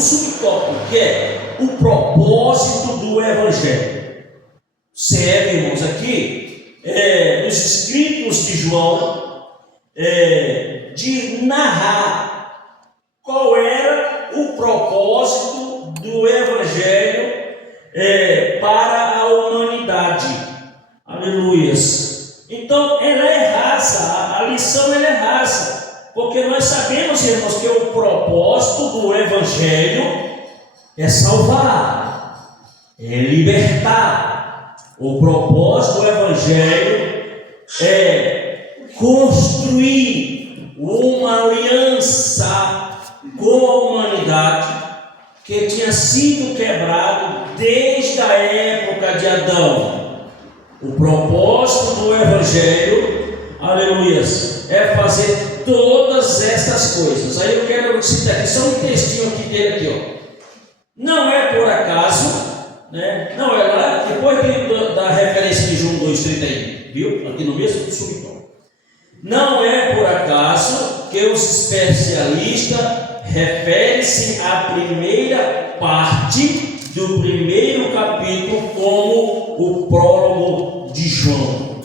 um subtópico, que é o propósito do Evangelho. Serve, irmãos, aqui, nos escritos de João, de narrar qual era o propósito do Evangelho para a humanidade. Aleluias. Então, ela é rasa, a lição ela é rasa, porque nós sabemos, irmãos, que o propósito do Evangelho é salvar, é libertar. O propósito do Evangelho é construir uma aliança com a humanidade que tinha sido quebrado desde a época de Adão. O propósito do Evangelho, aleluias, é fazer todas estas coisas. Aí eu quero citar aqui só um textinho aqui dele aqui, ó. Não é por acaso, né? Não é lá, depois da referência de João 2,31, viu? Aqui no mesmo subtópico. Não é por acaso que os especialistas referem-se à primeira parte do primeiro capítulo como o prólogo de João.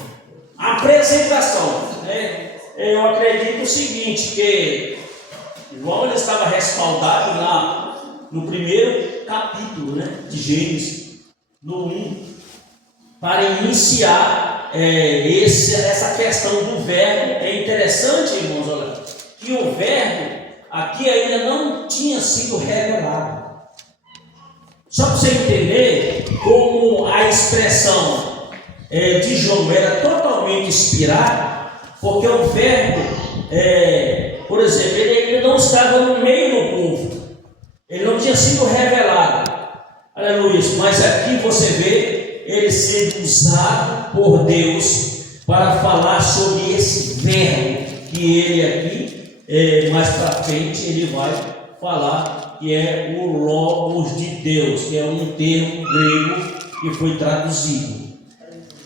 A apresentação, né? Eu acredito o seguinte, que João ele estava respaldado lá no primeiro capítulo, né, de Gênesis, no 1, para iniciar essa questão do verbo. É interessante, irmãos, olha, que o verbo aqui ainda não tinha sido revelado. Só para você entender como a expressão de João era totalmente inspirada, porque o verbo, por exemplo, ele ainda não estava no meio do povo, ele não tinha sido revelado, aleluia, mas aqui você vê ele sendo usado por Deus para falar sobre esse verbo, que ele aqui, mais para frente, ele vai falar que é o Logos de Deus, que é um termo grego que foi traduzido.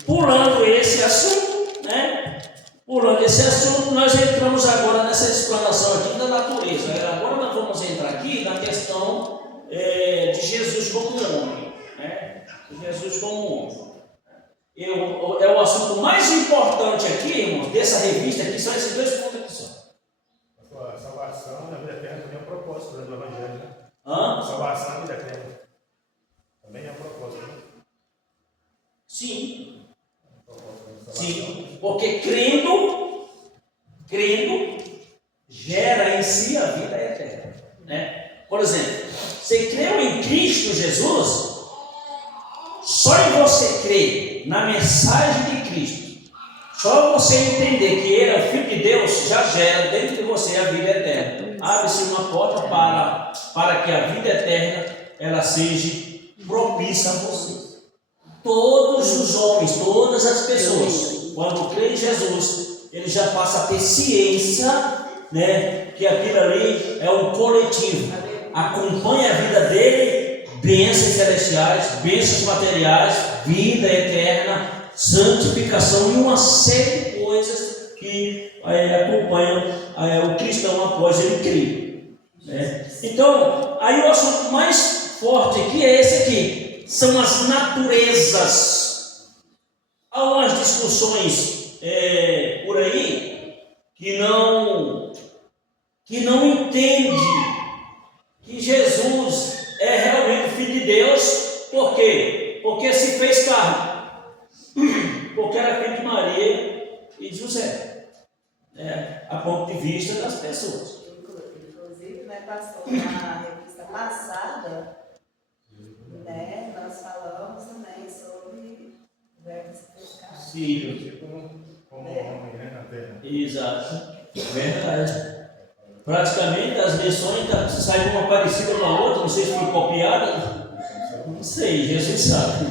Pulando esse assunto, né? Pulando esse assunto, nós entramos agora nessa explanação aqui da natureza. Agora nós vamos entrar aqui na questão de Jesus como homem, né? Jesus como homem. É o assunto mais importante aqui, irmãos, dessa revista aqui, são esses dois pontos aqui só. A salvação na vida eterna também é um propósito do Evangelho, né? Salvação na vida eterna também é um propósito, né? Sim. Sim, porque crendo gera em si a vida eterna, né? Por exemplo, você creu em Cristo Jesus, só em você crer na mensagem de Cristo, só você entender que Ele é o Filho de Deus, já gera dentro de você a vida eterna. Abre-se uma porta para que a vida eterna ela seja propícia a você. Todos os homens, todas as pessoas, quando creem em Jesus, ele já passa a ter ciência, né, que aquilo ali é um coletivo, acompanha a vida dele, bênçãos celestiais, bênçãos materiais, vida eterna, santificação e uma série de coisas que acompanham o cristão após ele crer, né? Então, aí o assunto mais forte aqui é esse aqui. São as naturezas. Há umas discussões por aí que não entende que Jesus é realmente Filho de Deus. Por quê? Porque se fez carne, porque era filho de Maria e de José, a ponto de vista das pessoas. Inclusive, né, pastor, na revista passada, né, nós falamos também sobre o verbo se fez carne. Sim. Como homem, né, na terra. Exato. Verdade. Praticamente as lições saem uma parecida com a outra, não sei se foi copiada, não sei, Jesus sabe.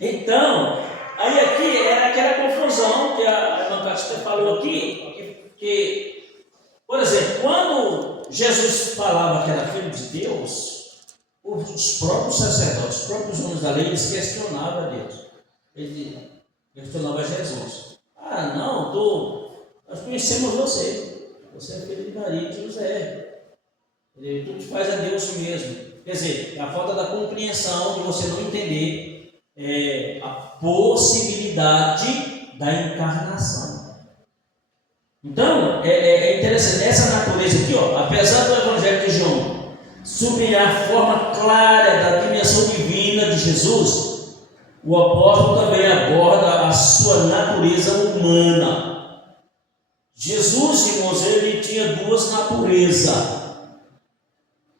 Então, aí aqui era aquela confusão que a irmã Cátia falou aqui, que, por exemplo, quando Jesus falava que era filho de Deus, os próprios sacerdotes, os próprios homens da lei, eles questionavam a Deus. Eles questionavam Jesus. Não, nós conhecemos você. Você é filho de Maria e de José. Tudo que faz a Deus mesmo. Quer dizer, a falta da compreensão de você não entender a possibilidade da encarnação. Então, é interessante, essa natureza aqui, ó, apesar do Evangelho de João sublinhar a forma clara da dimensão divina de Jesus, o apóstolo também aborda a sua natureza humana. Jesus, irmãos, ele tinha duas naturezas,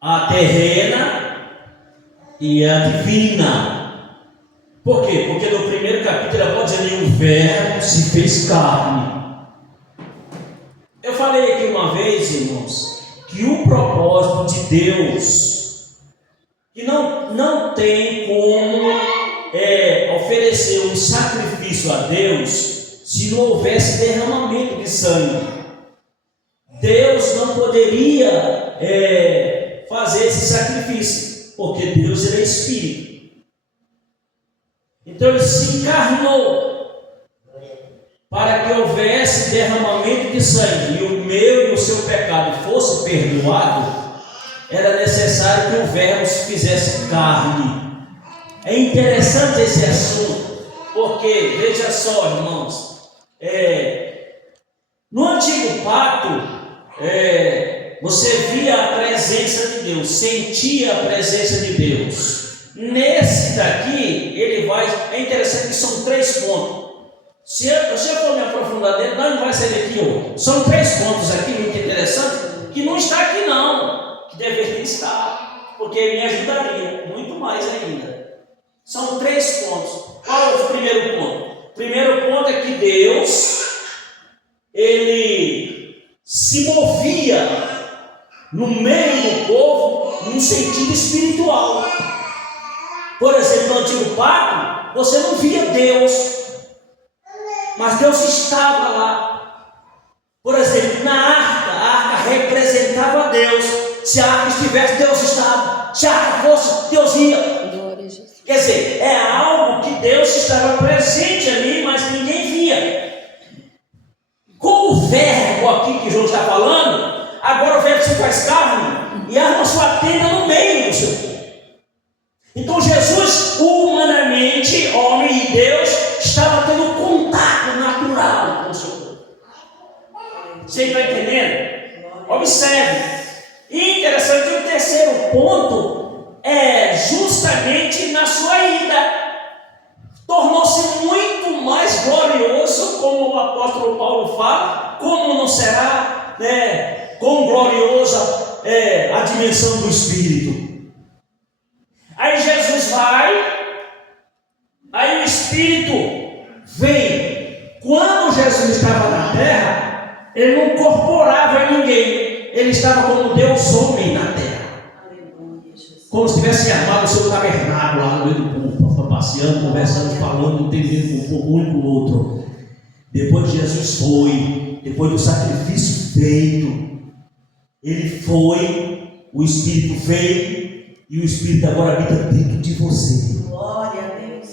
a terrena e a divina. Por quê? Porque no primeiro capítulo ele pode dizer: o Verbo se fez carne. Eu falei aqui uma vez, irmãos, que o propósito de Deus, que não tem como oferecer um sacrifício a Deus se não houvesse derramamento de sangue. Deus não poderia fazer esse sacrifício, porque Deus ele é Espírito. Então ele se encarnou para que houvesse derramamento de sangue e o meu e o seu pecado fosse perdoado. Era necessário que o Verbo se fizesse carne. É interessante esse assunto, porque veja só, irmãos, no antigo pacto você via a presença de Deus, sentia a presença de Deus. Nesse daqui é interessante que são 3 pontos. Se eu for me aprofundar dentro, não vai ser aqui hoje. São 3 pontos aqui muito interessantes, que não está aqui não, que deveria estar, porque me ajudaria muito mais ainda. São 3 pontos. Qual é o primeiro ponto? O primeiro ponto é que Deus, ele se movia no meio do povo num sentido espiritual. Por exemplo, no antigo pacto, você não via Deus, mas Deus estava lá. Por exemplo, na arca, a arca representava Deus. Se a arca estivesse, Deus estava. Se a arca fosse, Deus ia. Quer dizer, é algo que Deus estava presente ali, mas ninguém via. Com o Verbo aqui que João está falando, agora o Verbo se faz carne e arma sua tenda no meio do seu povo. Então Jesus, humanamente, homem e Deus, estava tendo contato natural com o seu povo. Você está entendendo? Observe. E interessante, o terceiro ponto é justamente na sua ida. Tornou-se muito mais glorioso, como o apóstolo Paulo fala, como não será, quão gloriosa é a dimensão do Espírito. Aí Jesus vai, aí o Espírito vem. Quando Jesus estava na terra, ele não incorporava em ninguém, ele estava como Deus homem na terra. Como se tivesse armado o seu tabernáculo lá no meio do povo, passeando, conversando, falando, entendendo com um e com o outro. Depois que Jesus foi, depois do sacrifício feito, ele foi, o Espírito veio, e o Espírito agora habita dentro de você. Glória a Deus.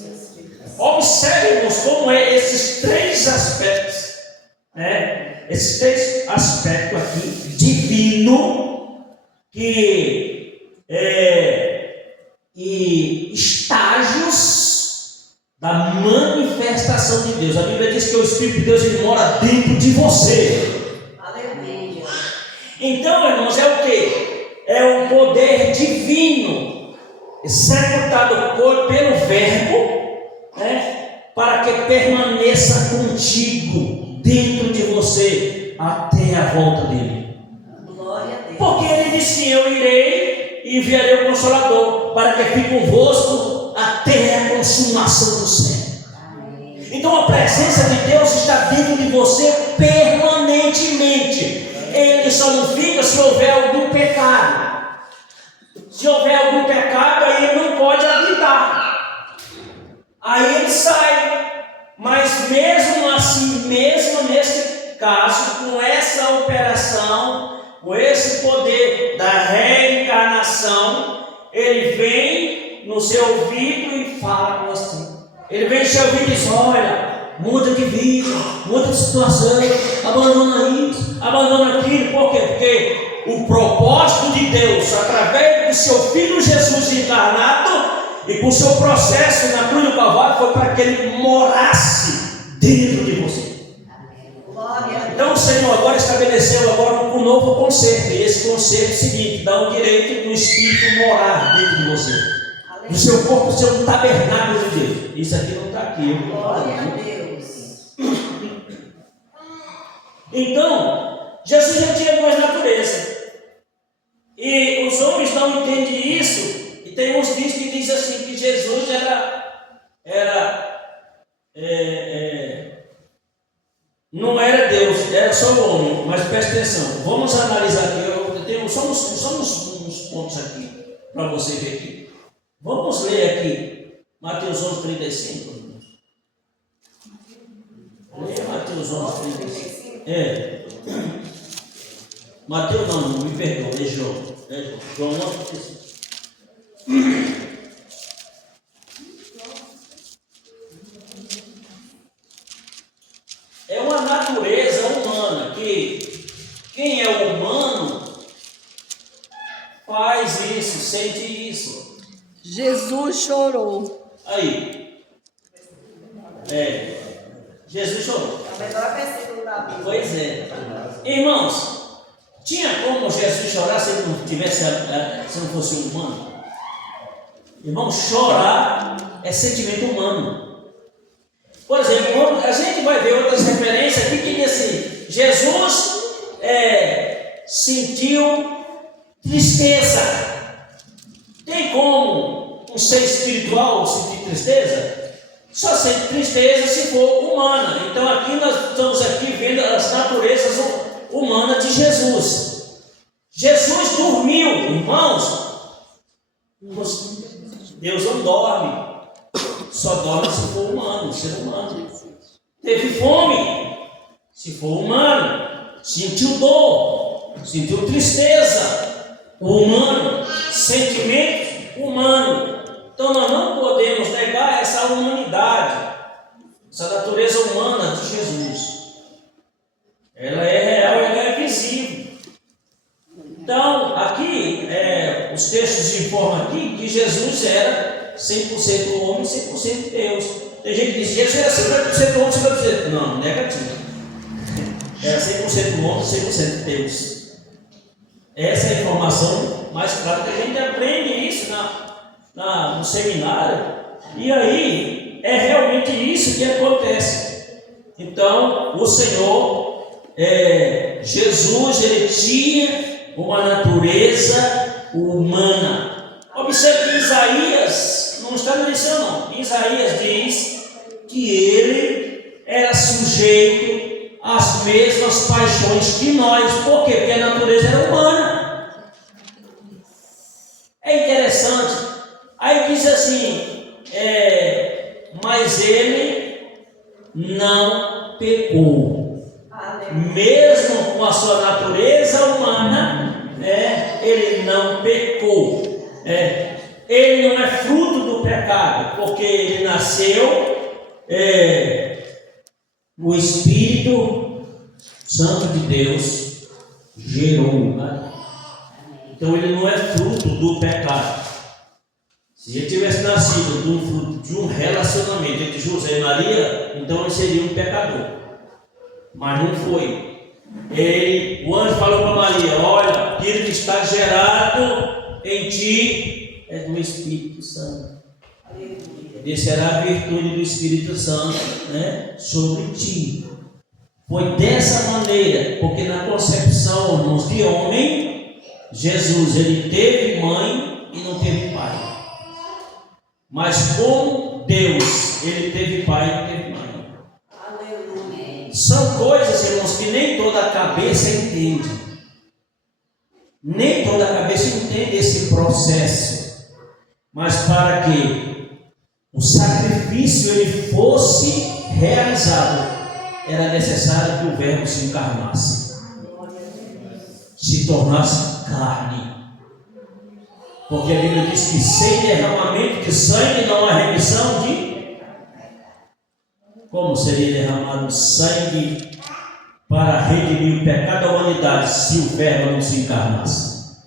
Observemos como é esses 3 aspectos, esses 3 aspectos aqui, divino, e estágios da manifestação de Deus. A Bíblia diz que o Espírito de Deus ele mora dentro de você. Aleluia. Então, irmãos, é o quê? É um poder divino executado pelo Verbo, para que permaneça contigo, dentro de você, até a volta dele. Glória a Deus. Porque ele disse: eu irei e enviarei o Consolador, para que fique convosco até a consumação do século. Então a presença de Deus está dentro de você permanentemente. Ele só não fica se houver algum pecado. Se houver algum pecado, aí ele não pode habitar. Aí ele sai. Mas mesmo assim, mesmo nesse caso, com essa operação, com esse poder da reencarnação, ele vem no seu ouvido e fala com você. Ele vem no seu ouvido e diz: olha, muda de vida, muda de situação, abandona isso, abandona aquilo. Por quê? Porque o propósito de Deus através do seu Filho Jesus encarnado e com o seu processo na cruz do Calvário foi para que ele morasse dentro de você. Então o Senhor agora estabeleceu um novo conceito, e esse conceito é o seguinte: dá o direito do Espírito morar dentro de você, no seu corpo ser um tabernáculo de Deus. Isso aqui não está aqui. Glória a Deus. Então, Jesus já tinha duas naturezas. E os homens não entendem isso. E tem uns que dizem assim, que Jesus não era Deus, era só o homem. Mas preste atenção, vamos analisar aqui. Somos uns pontos aqui, para você ver aqui. Vamos ler aqui, Mateus 11:35. Leia Mateus 11:35. Mateus não, me perdoa, é João. João 11:35. É uma natureza humana que quem é humano faz isso, sente isso. Jesus chorou. Aí. Jesus chorou. É o melhor versículo da Bíblia. Pois é. Irmãos, tinha como Jesus chorar se ele não tivesse, se não fosse humano? Irmão, chorar é sentimento humano. Por exemplo, a gente vai ver outras referências aqui que diz assim: Jesus sentiu tristeza. Tem como um ser espiritual sentir tristeza? Só sente tristeza se for humana. Então aqui nós estamos aqui vendo as naturezas humanas de Jesus. Jesus dormiu, irmãos. Deus não dorme. Só dorme se for humano, ser humano. Teve fome, se for humano. Sentiu dor, sentiu tristeza, humano. Sentimento humano. Então nós não podemos negar essa humanidade, essa natureza humana de Jesus. Ela é real, ela é visível. Então aqui, os textos informam aqui que Jesus era 100% homem, 100% Deus. Tem gente que diz que Jesus era 50% homem, 50%. Não, negativo. Era 100% homem, 100% Deus. Essa é a informação mais clara que a gente aprende isso no seminário. E aí é realmente isso que acontece. Então o Senhor, Jesus, ele tinha uma natureza humana. Observe que Isaías não está dizendo não. Isaías diz que ele era sujeito às mesmas paixões que nós. Por quê? Porque a natureza era humana. É interessante. Aí diz assim, mas ele não pecou. Mesmo com a sua natureza humana, ele não pecou. Ele não é fruto do pecado, porque ele nasceu, o Espírito Santo de Deus gerou. Então ele não é fruto do pecado. Se ele tivesse nascido de um relacionamento entre José e Maria, então ele seria um pecador. Mas não foi. O anjo falou para Maria: olha, aquilo que está gerado em ti é do Espírito Santo. Descerá a virtude do Espírito Santo, sobre ti. Foi dessa maneira, porque na concepção, irmãos, de homem, Jesus, ele teve mãe e não teve pai. Mas como Deus, ele teve pai e não teve mãe. Aleluia. São coisas, irmãos, que nem toda a cabeça entende. Nem toda a cabeça entende esse processo. Mas para que o sacrifício ele fosse realizado, era necessário que o Verbo se encarnasse, se tornasse carne. Porque a Bíblia diz que sem derramamento de sangue não há remissão de... Como seria derramado sangue para redimir o pecado da humanidade se o Verbo não se encarnasse.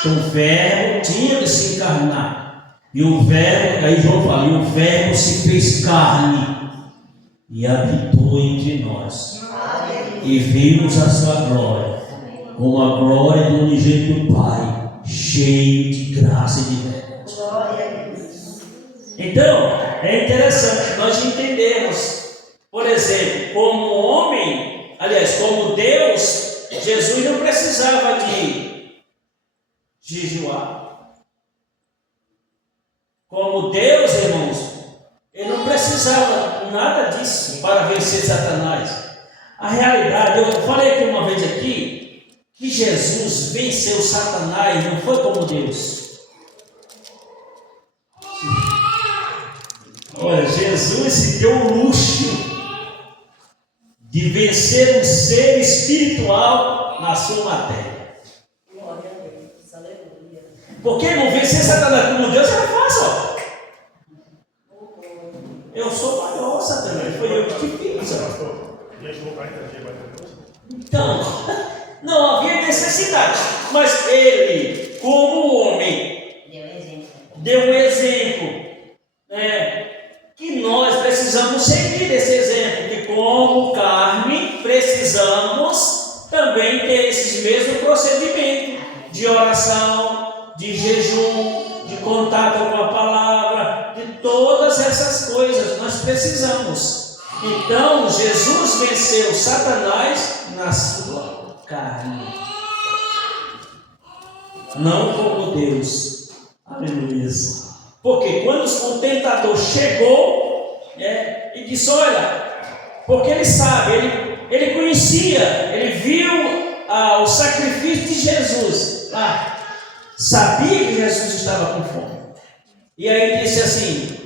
Então o Verbo tinha de se encarnar. E o Verbo, aí João fala, e o Verbo se fez carne e habitou entre nós. E vimos a sua glória, como a glória do unigênito do Pai, cheio de graça e de verdade. Então, é interessante nós entendemos, por exemplo, como homem, aliás, como Deus, Jesus não precisava de jejuar. Como Deus, irmãos, ele não precisava nada disso para vencer Satanás. A realidade, eu falei aqui uma vez aqui, que Jesus venceu Satanás, não foi como Deus. Olha, Jesus se deu o luxo de vencer um ser espiritual na sua matéria. Glória a Deus, aleluia. Porque não vencer Satanás como Deus era fácil. Eu sou maior, Satanás, foi eu que te fiz. Então, não havia necessidade, mas ele, como homem, deu um exemplo, que nós precisamos seguir esse exemplo, que como carne precisamos também ter esses mesmos procedimentos de oração, de jejum, de contato com a palavra, de todas essas coisas nós precisamos. Então Jesus venceu Satanás na sua carne, não como Deus. Aleluia. Porque quando o tentador chegou, e disse, olha, porque ele sabe, ele conhecia, ele viu o sacrifício de Jesus, sabia que Jesus estava com fome. E aí disse assim,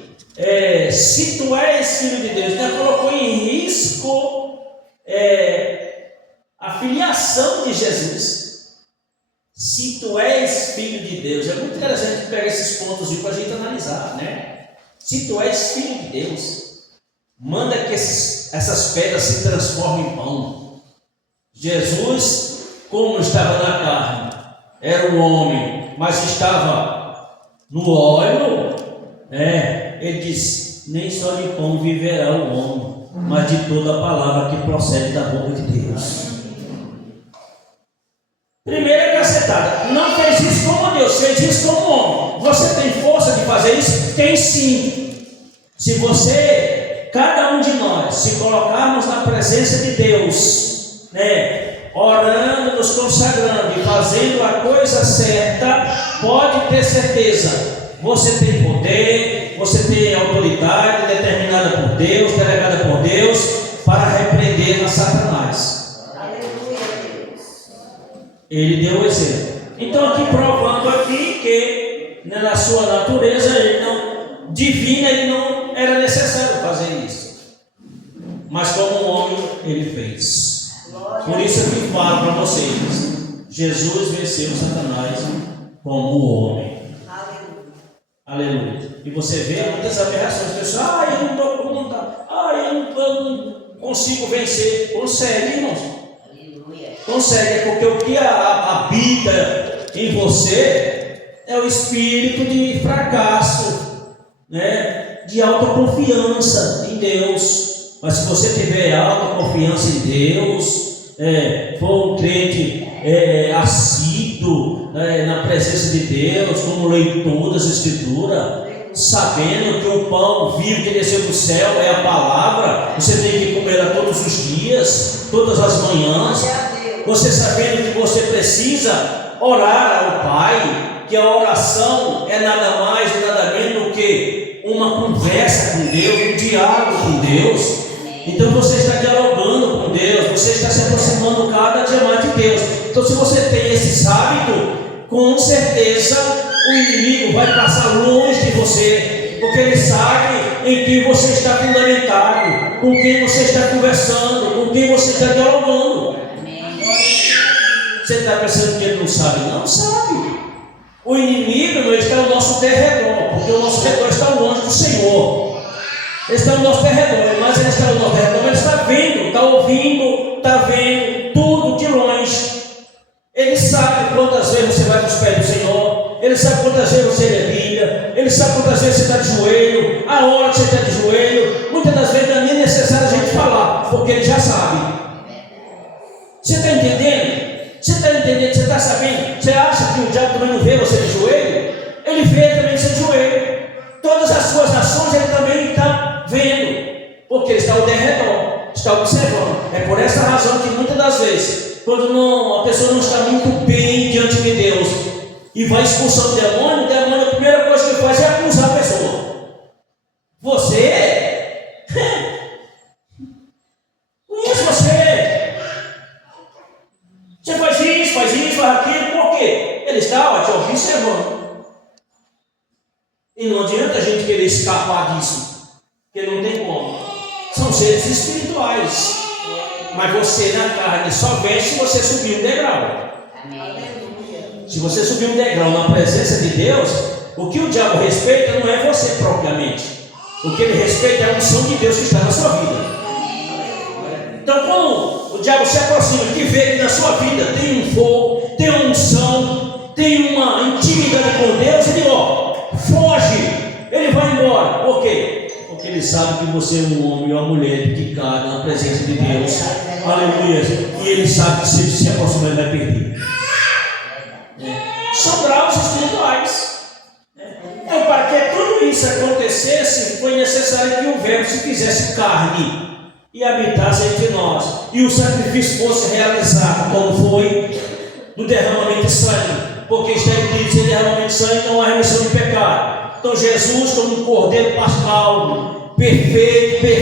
se tu és filho de Deus, colocou em risco a filiação de Jesus. Se tu és filho de Deus, é muito interessante pegar esses pontos para a gente analisar, né? Se tu és filho de Deus, manda que essas pedras se transformem em pão. Jesus, como estava na carne, era um homem, mas estava no óleo, ele diz, nem só de pão viverá o homem, mas de toda a palavra que procede da boca de Deus. Primeira cacetada, não fez isso como Deus, fez isso como homem. Você tem força de fazer isso? Tem sim. Se você, cada um de nós, se colocarmos na presença de Deus, orando, nos consagrando e fazendo a coisa certa, pode ter certeza, você tem poder, você tem autoridade determinada por Deus, delegada por Deus, para repreender a Satanás. Ele deu o exemplo. Então aqui provando aqui que na sua natureza divina ele não era necessário fazer isso. Mas como um homem ele fez. Por isso eu que falo para vocês, Jesus venceu Satanás como homem. Aleluia. E você vê muitas aberrações, pessoal, eu não estou com vontade, eu não consigo vencer. Consegue, irmãos. Consegue, porque o que habita em você é o espírito de fracasso, de autoconfiança em Deus. Mas se você tiver autoconfiança em Deus, for um crente assíduo na presença de Deus, como leitor das Escrituras, sabendo que o pão vivo que desceu do céu é a palavra, você tem que comer ela todos os dias, todas as manhãs. Você sabendo que você precisa orar ao Pai, que a oração é nada mais e nada menos do que uma conversa com Deus, um diálogo com Deus. Então você está dialogando com Deus, você está se aproximando cada dia mais de Deus. Então se você tem esse hábito, com certeza o inimigo vai passar longe de você, porque ele sabe em quem você está fundamentado, com quem você está conversando, com quem você está dialogando. Você está pensando que ele não sabe? Não sabe. O inimigo está ao nosso derredor, porque o nosso redor está longe do Senhor. Ele está ao nosso redor, mas ele está ao nosso redor, ele está vendo, está ouvindo, está vendo tudo de longe. Ele sabe quantas vezes você vai para os pés do Senhor, ele sabe quantas vezes você lê a Bíblia, ele sabe quantas vezes você está de joelho, a hora que você está de joelho. Muitas das vezes não é nem necessário a gente falar, porque ele já sabe. Você está entendendo? Você está entendendo? Você está sabendo? Você acha que o diabo também não vê você de joelho? Ele vê também você de joelho. Todas as suas ações ele também está vendo, porque ele está ao derredor, está observando. É por essa razão que muitas das vezes, quando a pessoa não está muito bem diante de Deus e vai expulsando o demônio, a primeira coisa que faz é acusar a pessoa. Você? Conheço você. Você faz isso, faz aquilo, por quê? Ele está te observando. E não adianta a gente querer escapar disso, porque não tem como. São seres espirituais. Mas você na carne só vence se você subir um degrau. Se você subir um degrau na presença de Deus, o que o diabo respeita não é você propriamente. O que ele respeita é a unção de Deus que está na sua vida. Então, quando o diabo se aproxima, que vê que na sua vida tem um fogo, tem uma unção, tem uma intimidade com Deus, ele foge, ele vai embora. Por quê? Porque ele sabe que você é um homem ou uma mulher dedicado na presença de Deus. Aleluia. E ele sabe que se ele se aproximar, ele vai perder. São graus espirituais. Então, para que tudo isso acontecesse, foi necessário que o Verbo se fizesse carne e habitasse entre nós, e o sacrifício fosse realizado, como foi no derramamento de sangue. Porque está escrito: sem derramamento de sangue não há remissão de pecado. Então Jesus, como um cordeiro pascal, perfeito,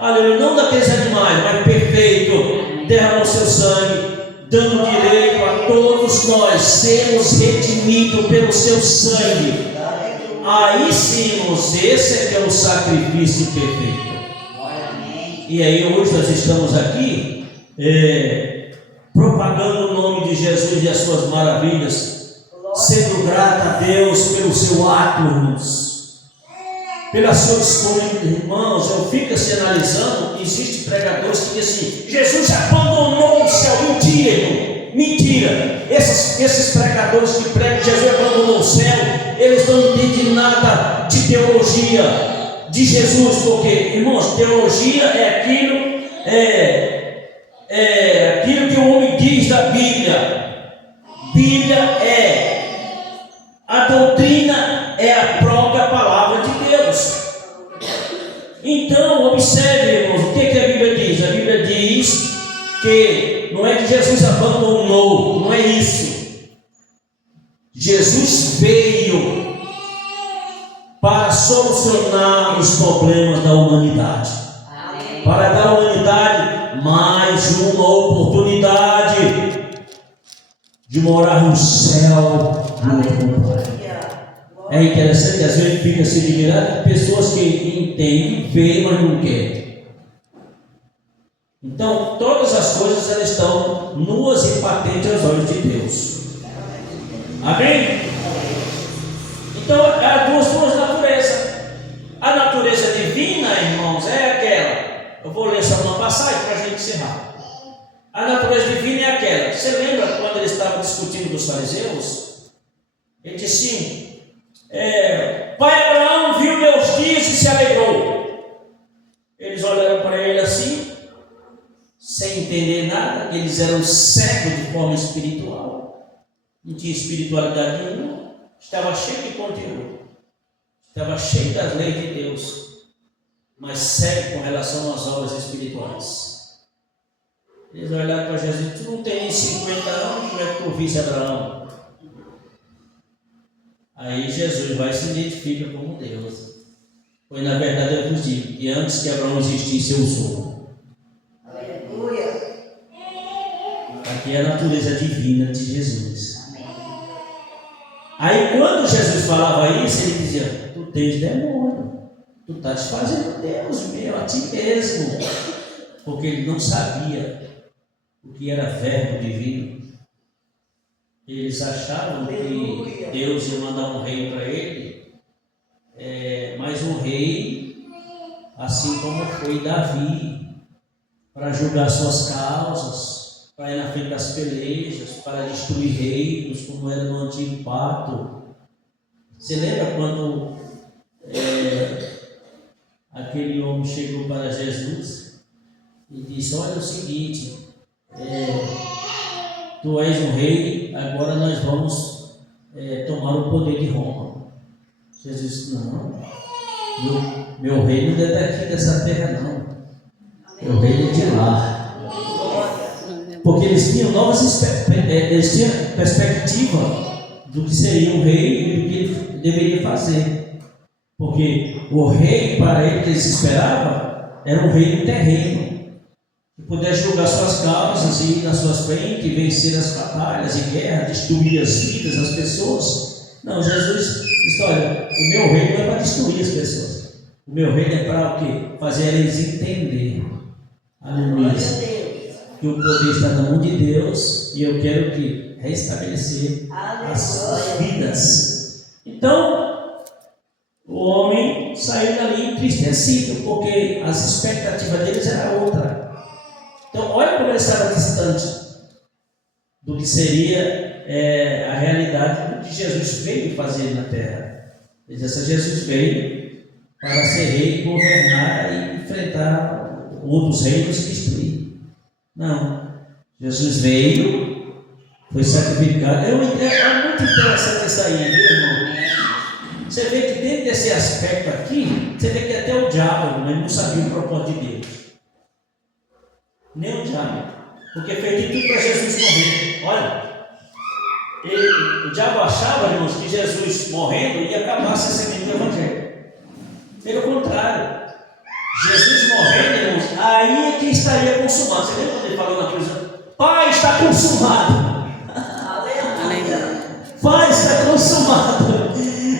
aleluia, não daqueles animais, mas perfeito, derramou seu sangue, dando direito a todos nós sermos redimidos pelo seu sangue. Aí sim, irmãos, esse é que é o sacrifício perfeito. E aí hoje nós estamos aqui propagando o nome de Jesus e as suas maravilhas, sendo grato a Deus pelo seu ato, irmãos, pela sua escolha. Irmãos, eu fico assim analisando, existem pregadores que dizem assim: Jesus abandonou o céu. Mentira, irmão. Mentira. Esses pregadores que pregam que Jesus abandonou o céu, eles não entendem nada de teologia de Jesus, porque, irmãos, teologia é aquilo que o homem diz da Bíblia. Bíblia a doutrina é a própria palavra de Deus. Então, observe, irmãos, o que a Bíblia diz? A Bíblia diz que não é que Jesus abandonou, não é isso. Jesus veio para solucionar os problemas da humanidade. Amém. Para dar à humanidade mais uma oportunidade de morar no céu. É interessante, às vezes fica se admirando de pessoas que entendem, veem, mas não querem. Então, todas as coisas elas estão nuas e patentes aos olhos de Deus. Amém? Então, há duas naturezas. A natureza divina, irmãos, é aquela. Eu vou ler só uma passagem para a gente encerrar. A natureza divina é aquela. Você lembra quando ele estava discutindo com os fariseus? Ele disse assim: Pai Abraão viu meus dias e se alegrou. Eles olharam para ele assim, sem entender nada. Eles eram cegos de forma espiritual. Não tinha espiritualidade nenhuma. Estava cheio de conteúdo. Estava cheio das leis de Deus, mas cego com relação às obras espirituais. Eles olharam para Jesus: tu não tem nem 50 anos, como é que tu viste Abraão? Aí Jesus vai e se identifica como Deus. Pois na verdade eu vos digo que antes que Abraão existisse eu sou. Aleluia. Aqui é a natureza divina de Jesus. Aí quando Jesus falava isso, ele dizia: tu tens demônio, tu estás fazendo Deus meu a ti mesmo. Porque ele não sabia o que era verbo divino. Eles achavam que Deus ia mandar um reino para ele mas um rei, assim como foi Davi, para julgar suas causas, para ir na frente das pelejas, para destruir reinos, como era no antigo pacto. Você lembra quando aquele homem chegou para Jesus e disse: olha o seguinte, tu és um rei, agora nós vamos tomar o poder de Roma. Jesus disse: não, meu reino não é daqui dessa terra não, meu reino é de lá. Porque eles tinham eles tinham perspectiva do que seria um rei e do que ele deveria fazer. Porque o rei, para ele, que eles esperavam, era um rei do terreno, que pudesse julgar suas causas e ir nas suas frentes, vencer as batalhas e guerras, destruir as vidas das pessoas. Não, Jesus disse: olha, o meu reino não é para destruir as pessoas, o meu reino é para o quê? Fazer eles entender, aleluia, que o poder está na mão de Deus, e eu quero que restabelecer as vidas. Então, o homem saiu dali entristecido, porque as expectativas deles eram outra. Então, olha como ele estava distante do que seria a realidade do que Jesus veio fazer na terra. Ele disse: Jesus veio para ser rei, governar e enfrentar outros reinos e destruir. Não, Jesus veio, foi sacrificado. É muito interessante isso aí, viu, irmão? Você vê que dentro desse aspecto aqui, você vê que até o diabo não sabia o propósito de Deus. Nem o diabo, porque fez de tudo para Jesus morrer. Olha, o diabo achava, irmãos, que Jesus morrendo ia acabar se semente do Evangelho. Pelo contrário, Jesus morrendo, irmãos, aí é que estaria consumado. Você lembra quando ele falou na cruz? Pai, está consumado. Pai, está consumado.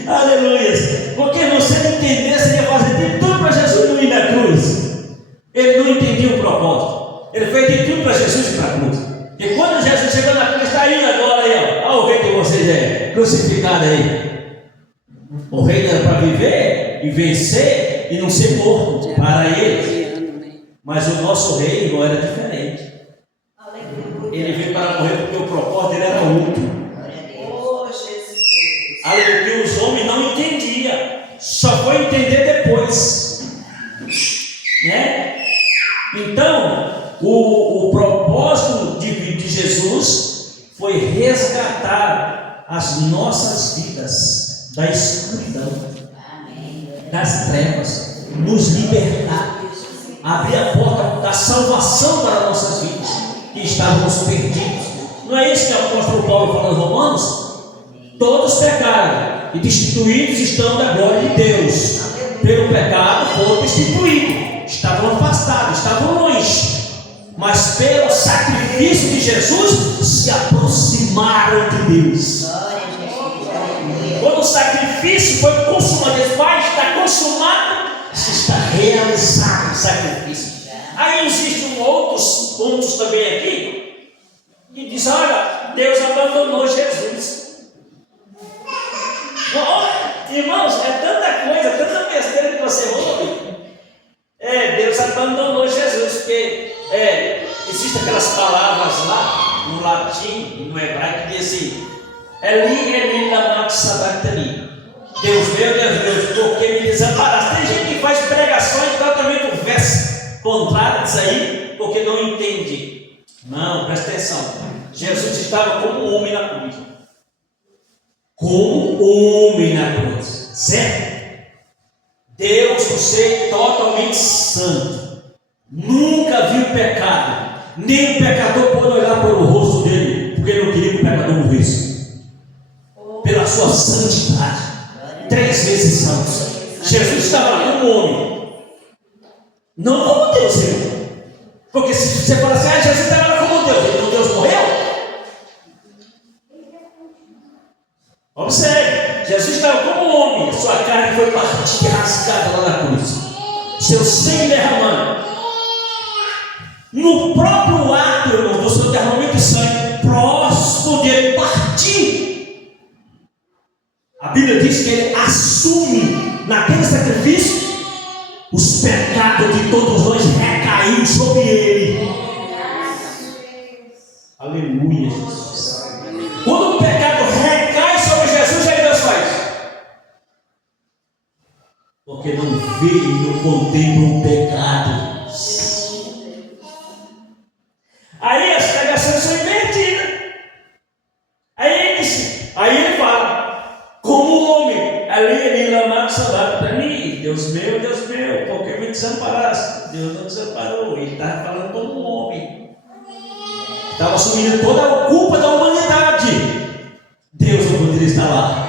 Aleluia. Porque você não entendesse, ele ia fazer de tudo para Jesus não ir na cruz. Ele não entendia o propósito. Ele fez de tudo para Jesus ir para a cruz. E quando Jesus chegou na cruz, está aí agora, aí, ó. Olha o rei de vocês crucificado aí. O rei era para viver e vencer e não ser morto para ele. Mas o nosso rei, irmão, era diferente. Ele veio para morrer porque o propósito dele era outro. Algo que os homens não entendiam, só foi entender depois, né? Então, o propósito de Jesus foi resgatar as nossas vidas da escuridão, das trevas, nos libertar, abrir a porta da salvação para nossas vidas, que estávamos perdidos. Não é isso que o apóstolo Paulo fala aos Romanos? Todos pecaram e destituídos estão da glória de Deus. Pelo pecado foram destituídos, estavam afastados, estavam longe, mas pelo sacrifício de Jesus se aproximaram de Deus. Quando o sacrifício foi consumado, ele vai estar consumado, está realizado o sacrifício. Aí existem outros pontos também aqui que diz: olha, Deus abandonou Jesus. Irmãos, é tanta coisa, tanta besteira que você ouve. Deus abandonou Jesus, porque existem aquelas palavras lá no latim e no hebraico que dizem: Eli, Eli, lama sabachthani. Deus meu, por que me desamparaste? Tem gente que faz pregações totalmente o verso contrário disso aí, porque não entende. Não, presta atenção. Jesus estava como um homem na cruz. Como homem na cruz, certo? Deus, por ser totalmente santo, nunca viu pecado, nem o pecador pode olhar para o rosto dele, porque ele não queria que o pecador morresse. Pela sua santidade, 3 vezes santo, Jesus estava lá como homem, não como Deus, irmão. Porque se você falar assim: Jesus estava lá como Deus, então Deus morreu? Observe, Jesus estava como homem, sua carne foi partida, rasgada lá na cruz, seu sangue derramando. No próprio ato, irmão, do seu derramamento de sangue, próximo de ele partir, A Bíblia diz que ele assume naquele sacrifício os pecados de todos nós recaiu sobre ele. Aleluia, Jesus. Quando o pecado recai sobre Jesus, aí Deus faz. Porque não vê e não contempla o pecado. Aí as pregações são invertidas. Aí ele fala, como homem, ali ele lamado salário para mim, Deus meu, por que me desamparaste? Deus não desamparou, ele estava falando como um homem. Estava assumindo toda a culpa da humanidade. Deus não poderia estar lá.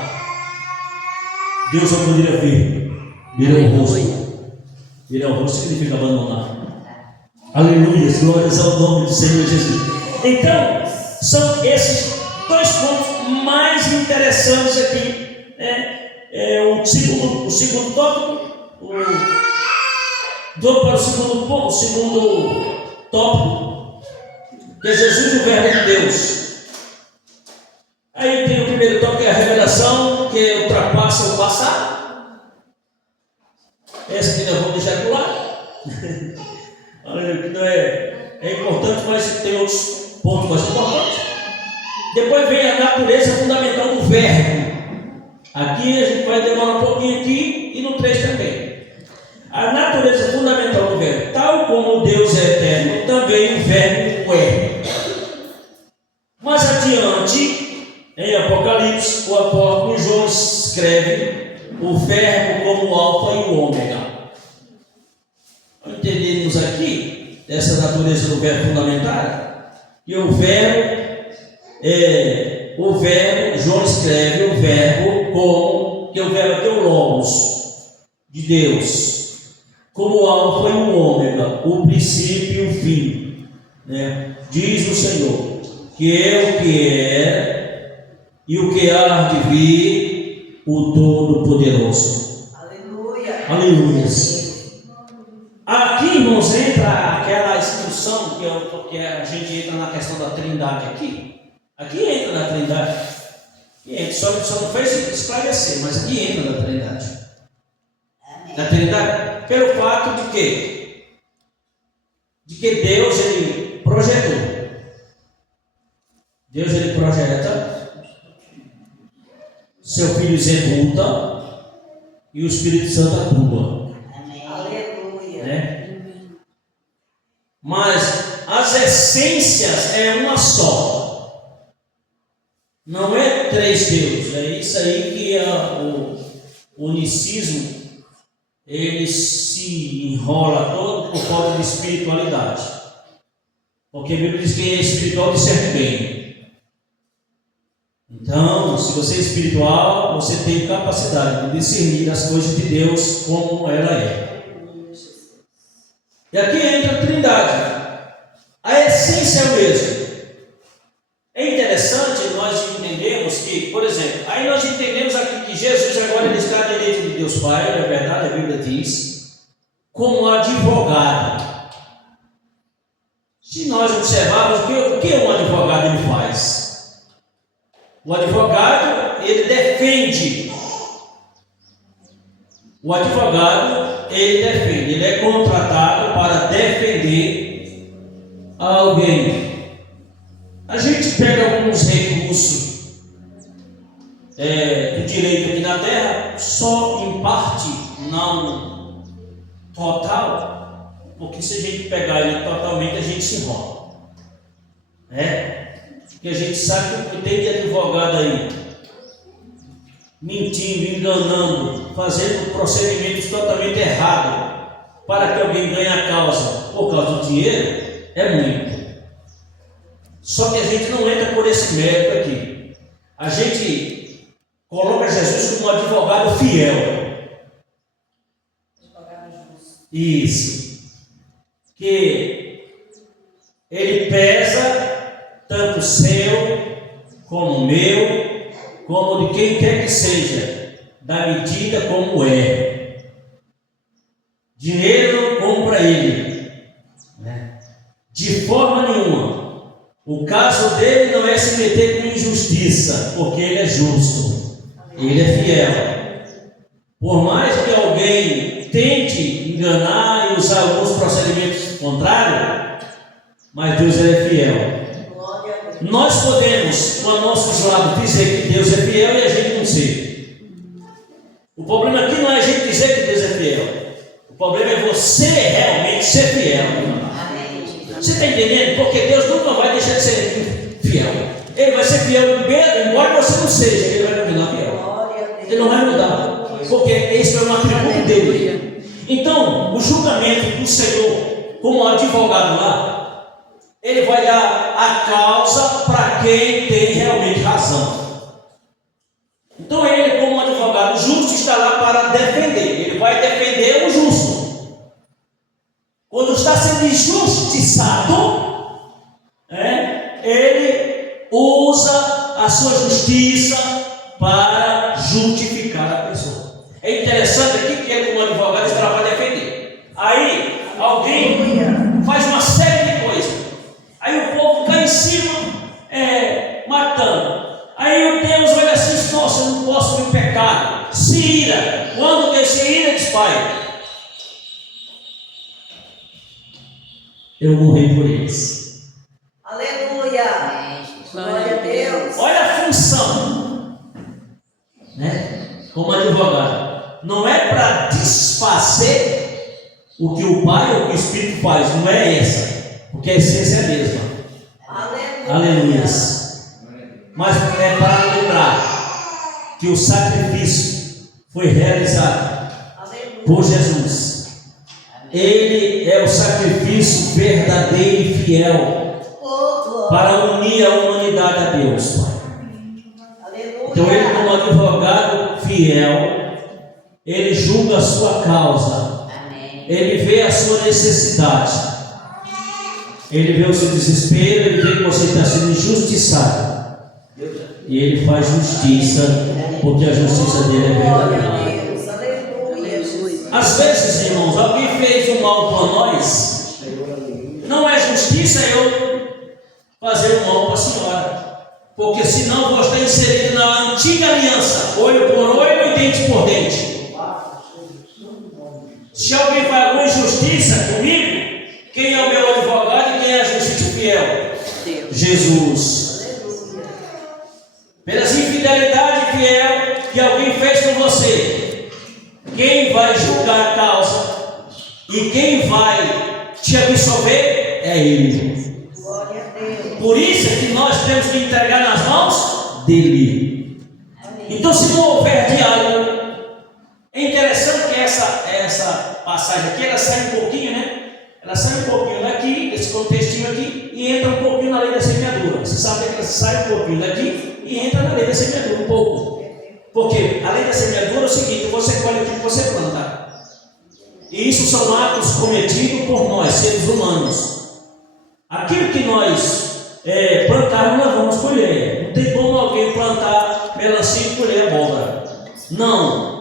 Deus não poderia vir. Virar o rosto. Virar o rosto significa abandonar. Aleluia, glórias ao nome do Senhor Jesus. Então, são esses dois pontos mais interessantes aqui. O segundo tópico. Vou para o segundo ponto, o segundo tópico, que é Jesus, o Verbo de Deus. Aí tem o primeiro tópico, que é a revelação, que ultrapassa o passado. Essa aqui nós vamos deixar de lado. Olha, que não é importante, mas tem outros pontos mais importantes. Depois vem a natureza fundamental do Verbo. Aqui a gente vai demorar um pouquinho aqui e no 3 também. A natureza fundamental do Verbo, tal como Deus é eterno, também o Verbo é. Mais adiante, em Apocalipse, o apóstolo João escreve o Verbo como o Alfa e o Ômega. Entendemos aqui essa natureza do Verbo fundamental, e o Verbo, João escreve o Verbo como, que o Verbo aqui é o Logos de Deus, como o Alfa e o Ômega, o princípio e o fim, né? Diz o Senhor, que é o que é e o que há de vir, o Todo-Poderoso. Aleluia. Aleluia. Aqui, irmãos, entra aquela instrução que a gente entra na questão da Trindade aqui. Aqui entra na Trindade. Só não fez esclarecer, mas aqui entra na Trindade. Na Trindade, pelo fato de que Deus ele projetou. Deus ele projeta, seu Filho executa e o Espírito Santo atua. Aleluia. Né? Mas as essências é uma só. Não é três deuses. É isso aí que o unicismo ele se enrola todo por falta de espiritualidade. Porque a Bíblia diz que quem é espiritual discerne bem. Então, se você é espiritual, você tem capacidade de discernir as coisas de Deus como ela é. E aqui entra a Trindade. A essência é o mesmo. É interessante nós entendermos que, por exemplo, aí nós entendemos aqui que Jesus agora ele está à direita de Deus Pai, é verdade, a Bíblia diz, como advogado. Se nós observarmos o que um advogado ele faz? O advogado, ele defende. O advogado, ele defende. Ele é contratado para defender alguém. A gente pega alguns recursos do direito aqui na terra, só em parte, não total, porque se a gente pegar ele totalmente, a gente se enrola. Porque a gente sabe que tem de advogado aí, mentindo, enganando, fazendo procedimentos totalmente errados, para que alguém ganhe a causa por causa do dinheiro, é muito. Só que a gente não entra por esse mérito aqui. A gente coloca Jesus como um advogado fiel. Advogado justo. Isso. Que ele pesa tanto o seu, como o meu, como de quem quer que seja, da medida como é. Dinheiro não compra ele, né? De forma nenhuma. O caso dele não é se meter com injustiça, porque ele é justo. Ele é fiel. Por mais que alguém tente enganar e usar alguns procedimentos contrários, mas Deus ele é fiel. Glória a Deus. Nós podemos, com nossos lábios, dizer que Deus é fiel e a gente não ser. O problema aqui não é a gente dizer que Deus é fiel. O problema é você realmente ser fiel. Você está entendendo? Porque Deus nunca vai deixar de ser fiel. Ele vai ser fiel mesmo, embora você não seja, ele vai continuar fiel. Glória a Deus. Ele não vai mudar, porque esse é um atributo dele. Então, o julgamento do Senhor, como advogado lá, ele vai dar a causa para quem tem realmente razão. Então, ele, como advogado justo, está lá para defender. Ele vai defender o justo. Quando está sendo injustiçado, ele usa a sua justiça para justificar a pessoa. É interessante aqui que ele, como advogado, está para defender. Aí, alguém faz uma série de coisas. Aí o povo cai em cima, matando. Aí o Deus olha assim: nossa, eu não posso me pecar. Se ira. Quando Deus se ira, diz: Pai, eu morri por eles. Aleluia. Glória a Deus. Olha a função, como advogado. Não é para desfazer o que o Pai ou o que o Espírito faz. Não é essa. Porque a essência é a mesma. Aleluia. Mas é para lembrar que o sacrifício foi realizado por Jesus. Ele é o sacrifício verdadeiro e fiel para unir a humanidade a Deus, Pai. Então ele, como advogado fiel, ele julga a sua causa. Ele vê a sua necessidade. Ele vê o seu desespero. Ele vê que você está sendo injustiçado. E ele faz justiça, porque a justiça dele é verdadeira. Às vezes, irmãos, alguém fez um mal para nós. Não é justiça eu fazer o mal para a senhora, porque senão eu vou estar inserido na antiga aliança, olho por olho e dente por dente. Se alguém faz alguma injustiça comigo, quem é o meu advogado e quem é a justiça fiel? Jesus. Pelas infidelidades fiel que alguém fez com você, quem vai julgar a causa e quem vai te absolver é Ele. Por isso é que nós temos que entregar nas mãos dele. Então, se não houver diálogo, é interessante que essa passagem aqui, ela sai um pouquinho, Ela sai um pouquinho daqui, desse contextinho aqui, e entra um pouquinho na lei da semeadura. Você sabe que ela sai um pouquinho daqui e entra na lei da semeadura um pouco. Porque a lei da semeadura é o seguinte: você colhe aquilo que você planta. E isso são atos cometidos por nós, seres humanos. Aquilo que nós plantarmos, nós vamos colher. Não tem como alguém plantar melancia e colher abóbora. Não.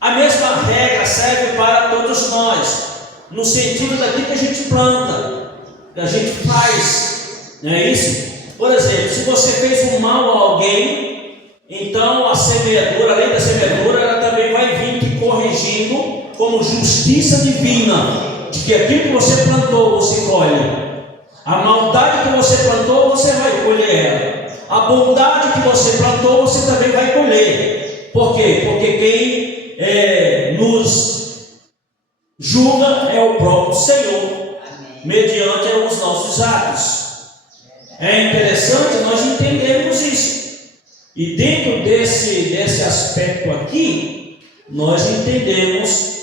A mesma regra serve para todos nós, no sentido daquilo que a gente planta, que a gente faz. Não é isso? Por exemplo, se você fez um mal a alguém, então a semeadura, a lei da semeadura, ela também vai vir te corrigindo como justiça divina, de que aquilo que você plantou, você colhe. A maldade que você plantou, você vai colher ela. A bondade que você plantou, você também vai colher. Por quê? Porque quem nos julga é o próprio Senhor, mediante os nossos atos. É interessante nós entendermos isso. E dentro desse aspecto aqui, nós entendemos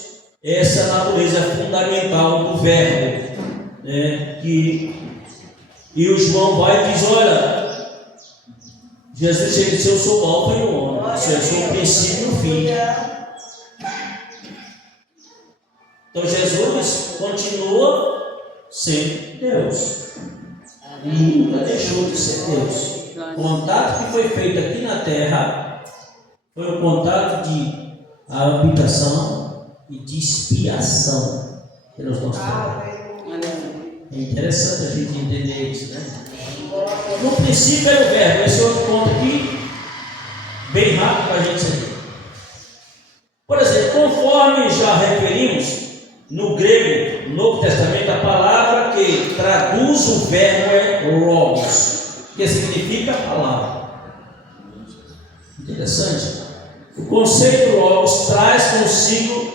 essa natureza fundamental do verbo, e o João vai e diz: olha, Jesus chega e diz: eu sou o alfa e o ômega, eu sou o princípio e o fim. Então Jesus continua sendo Deus, nunca deixou de ser Deus. O contato que foi feito aqui na terra foi um contato de habitação e de expiação pelos nossos pecados. É interessante a gente entender isso, No princípio era o verbo. Esse outro ponto aqui bem rápido para a gente saber. Por exemplo, conforme já referimos, no grego, no Novo Testamento, a palavra que traduz o verbo é logos, que significa palavra. Interessante. O conceito logos traz consigo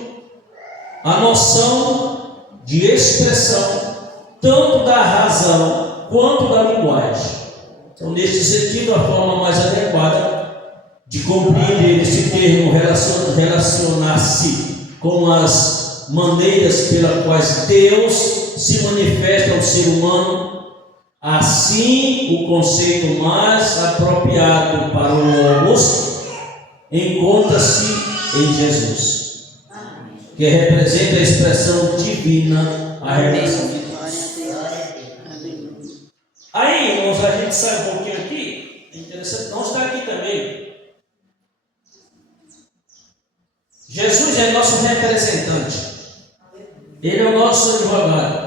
a noção de expressão tanto da razão quanto da linguagem. Então, neste sentido, a forma mais adequada de compreender esse termo relacionar-se com as maneiras pelas quais Deus se manifesta ao ser humano. Assim, o conceito mais apropriado para o Logos encontra-se em Jesus, que representa a expressão divina, a revelação de Deus. Aí, irmãos, a gente sai um pouquinho aqui, é interessante, não está aqui também. Jesus é nosso representante, Ele é o nosso advogado.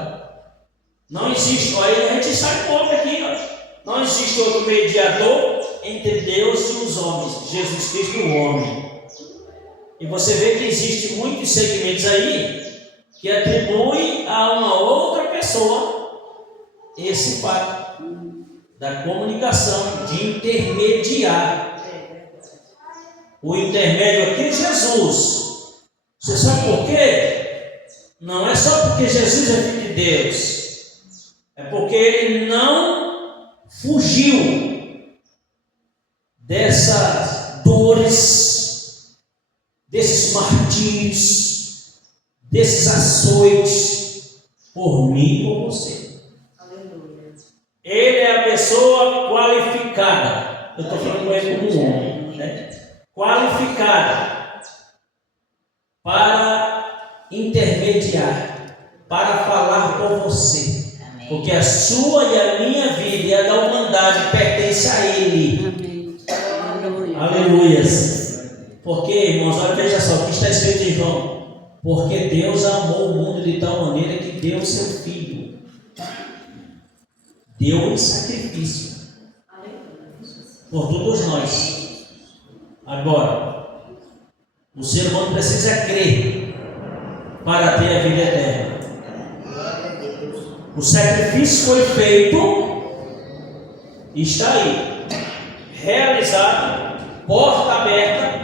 Não existe, aí a gente sai um pouco aqui, ó. Não existe outro mediador entre Deus e os homens, Jesus Cristo e o homem. E você vê que existe muitos segmentos aí que atribuem a uma outra pessoa esse fato da comunicação, de intermediar. O intermédio aqui é Jesus. Você sabe por quê? Não é só porque Jesus é filho de Deus, é porque ele não fugiu dessas dores, desses martírios, desses açoites por mim e por você. Aleluia. Ele é a pessoa qualificada. Eu estou falando com ele como um homem, né? Qualificada para intermediar, para falar por você. Porque a sua e a minha vida e a da humanidade pertence a Ele. Amém. Aleluia. Porque, irmãos, olha, veja só o que está escrito em João. Porque Deus amou o mundo de tal maneira que deu o seu Filho. Deu em sacrifício por todos nós. Agora, o ser humano precisa crer para ter a vida eterna. O sacrifício foi feito e está aí, realizado, porta aberta.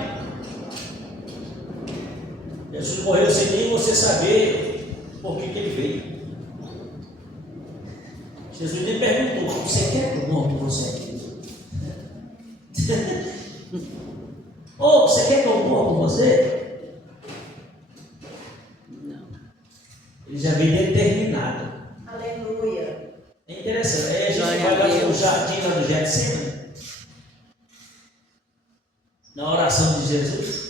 Jesus morreu sem nem você saber por que ele veio. Jesus nem perguntou: você quer que eu morra por você? Ou você quer que eu morra por você? Não. Ele já veio determinado. Aleluia. É interessante. Aí a gente vai lá no jardim lá do Getsemane, na oração de Jesus.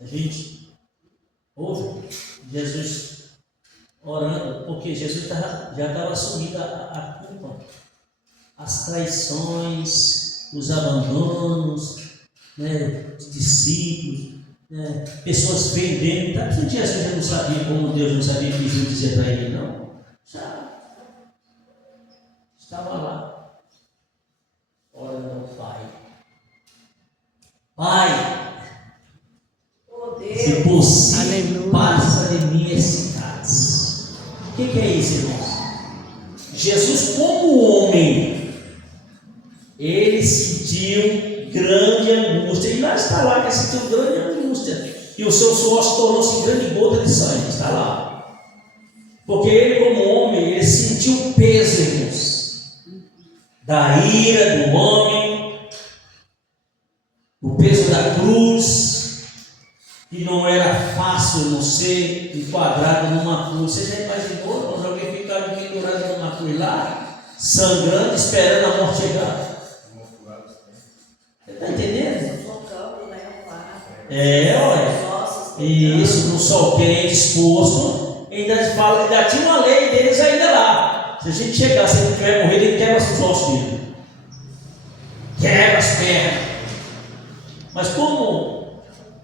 A gente ouve Jesus orando, porque Jesus já estava assumindo a culpa, as traições, os abandonos, né, os discípulos, né, pessoas vendendo. Tá? Jesus já não sabia, como Deus não sabia que Jesus dizia para ele, não. Já estava lá, orando ao Pai. Pai, Oh, Deus. se possível, Aleluia. passa de mim esse cálice. O que é isso, irmãos? Jesus, como homem, ele sentiu grande angústia. E lá está lá que ele sentiu grande angústia. E o seu suor se tornou-se grande gota de sangue. Está lá. Porque ele, como homem, ele sentiu o peso, irmãos, da ira do homem, o peso da cruz, que não era fácil não ser enquadrado numa cruz. Você já imaginou, irmãos, alguém ficar pendurado numa cruz lá, sangrando, esperando a morte chegar? Você está entendendo? Sufocando, né? Olha. E isso no sol quente, exposto. Ainda tinha uma lei deles ainda lá. Se a gente chegar, se ele tiver morrido, ele quebra os ossos dele, quebra as pernas. Mas como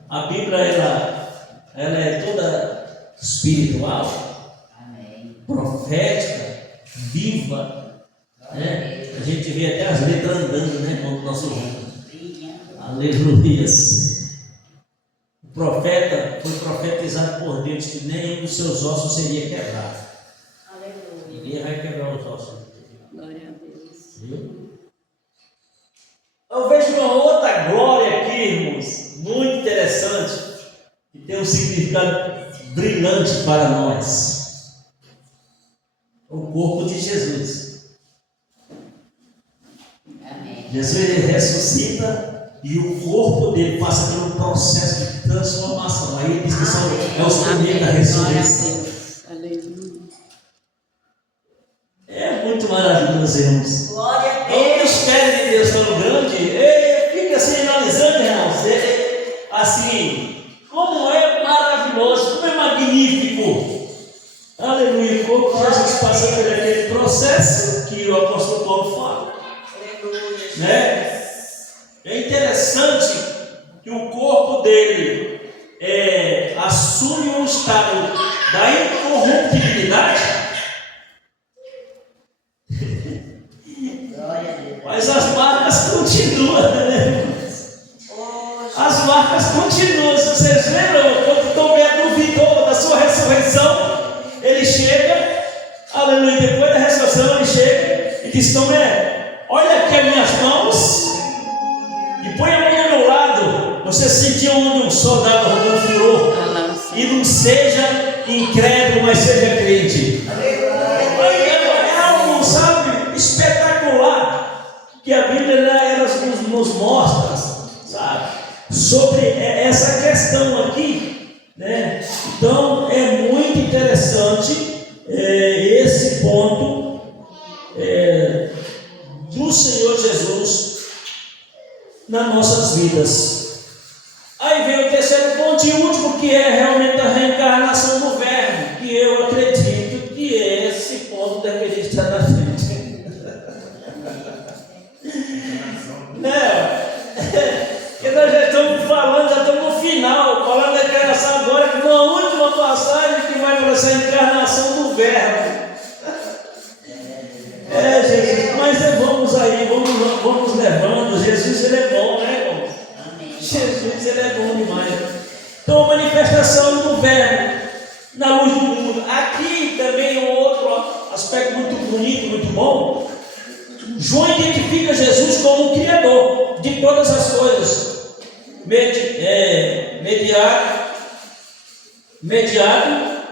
a Bíblia ela é toda espiritual, profética, viva, né? A gente vê até as letras andando, né, no nosso mundo. Aleluias. O profeta foi profetizado por Deus que nenhum dos seus ossos seria quebrado. Aleluia. Ninguém vai quebrar os ossos. Glória a Deus. Viu? Eu vejo uma outra glória aqui, irmãos, muito interessante, que tem um significado brilhante para nós. O corpo de Jesus. Amém. Jesus ele ressuscita e o corpo dele passa por um processo de transformação. Aí ele diz que são, é os primeiros da Glória a ressurreição. Deus. Aleluia. É muito maravilhoso, irmãos. Glória a É um Deus. mistério de Deus tão grande. Fica assim analisando, irmãos. Assim, como é maravilhoso, como é magnífico. Aleluia. Como Jesus passa por aquele processo que o apóstolo Paulo fala. Aleluia. Né? É interessante que o corpo dele assume um estado da incorruptibilidade, Glória a Deus. mas as marcas continuam, né? As marcas continuam. Se vocês lembram, quando Tomé duvidou da sua ressurreição, ele chega, aleluia, depois da ressurreição ele chega e diz: Tomé, olha aqui as minhas mãos e põe a mão do meu lado. Você sentiu onde um soldado rodou um furor? E não seja incrédulo, mas seja crente. É algo, sabe, espetacular que a Bíblia nos mostra, sabe, sobre essa questão aqui, né? Então é muito interessante esse ponto do Senhor Jesus nas nossas vidas. Aí vem o terceiro ponto e último, que é realmente a reencarnação do Verbo, que eu acredito que esse ponto deveria estar na frente. Né? Porque nós já estamos falando, já estamos no final, falando da encarnação agora, que na última passagem que vai para essa encarnação do Verbo. Jesus, mas vamos aí, vamos levando. Jesus, ele é bom, né, irmão? Jesus, ele é bom demais. Então, a manifestação do Verbo na luz do mundo. Aqui também um outro aspecto muito bonito, muito bom. João identifica Jesus como o Criador de todas as coisas, mediado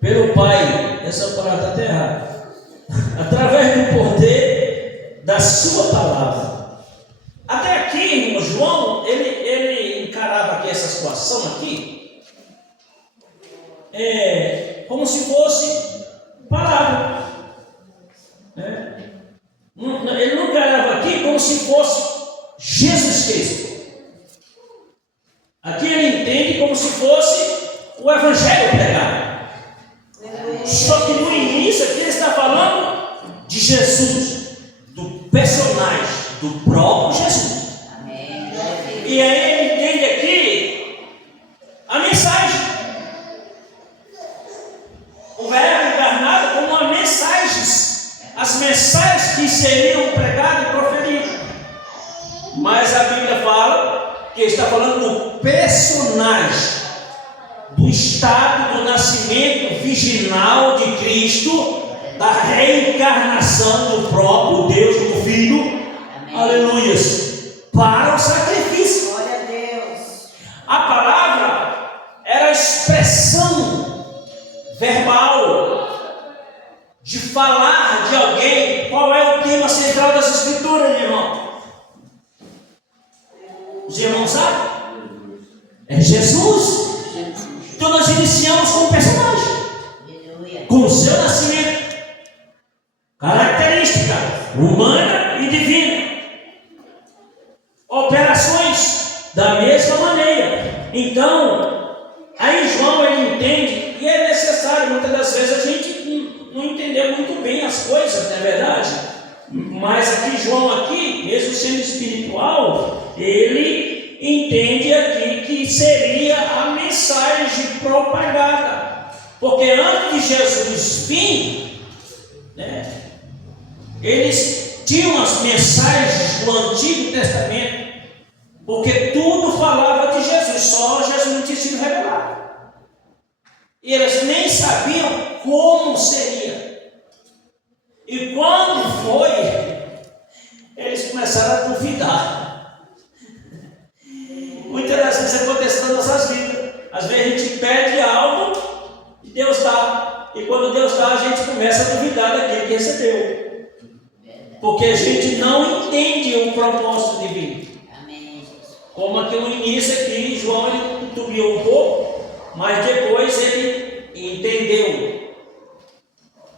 pelo Pai. Essa palavra está até errada. Através do poder da sua palavra. Até aqui, irmão, João, ele encarava aqui essa situação aqui, como se fosse palavra, né? Ele não encarava aqui como se fosse Jesus Cristo. Aqui ele entende como se fosse o Evangelho pregado. Só que no início aqui ele está falando de Jesus, do personagem, do próprio Jesus. Amém. E aí ele entende aqui a mensagem. O Verbo encarnado como uma mensagem. As mensagens que seriam pregadas e proferidas. Mas a Bíblia fala que está falando do personagem, do estado do nascimento virginal de Cristo, da reencarnação do próprio Deus, do Filho. Aleluias, para o sacrifício. Glória a Deus. A palavra era a expressão verbal de falar de alguém. Qual é o tema central das Escrituras, irmão? Os irmãos sabem? É Jesus. Então nós iniciamos com o personagem, com o seu nascimento, característica humana e divina, operações da mesma maneira. Então, aí João ele entende, e é necessário, muitas das vezes a gente não entender muito bem as coisas, não é verdade? Mas aqui João, aqui, mesmo sendo espiritual, ele entende aqui que seria a mensagem propagada, porque antes de Jesus vir, né, eles tinham as mensagens do Antigo Testamento, Porque tudo falava de Jesus, só Jesus não tinha sido revelado. E eles nem sabiam como seria. E quando foi, eles começaram a duvidar. Muitas das vezes acontece nas nossas vidas. Às vezes a gente pede algo e Deus dá. E quando Deus dá, a gente começa a duvidar daquele que recebeu. Porque a gente não entende o propósito divino. Como aqui no início aqui, João ele titubeou um pouco, mas depois ele entendeu.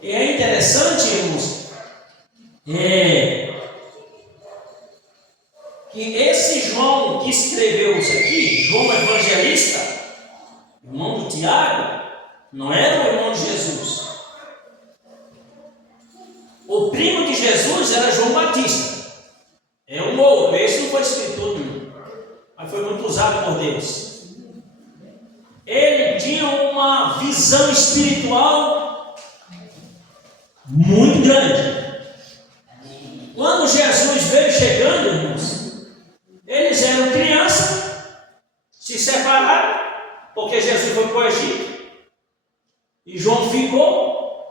E é interessante, irmãos, que esse João que escreveu isso aqui, João Evangelista, irmão do Tiago, não era o irmão de Jesus. O primo de Jesus era João Batista. É um outro, esse não foi escritor, mas foi muito usado por Deus. Ele tinha uma visão espiritual muito grande. Quando Jesus veio chegando, irmãos, eles eram crianças, se separaram, porque Jesus foi para o Egito, e João ficou,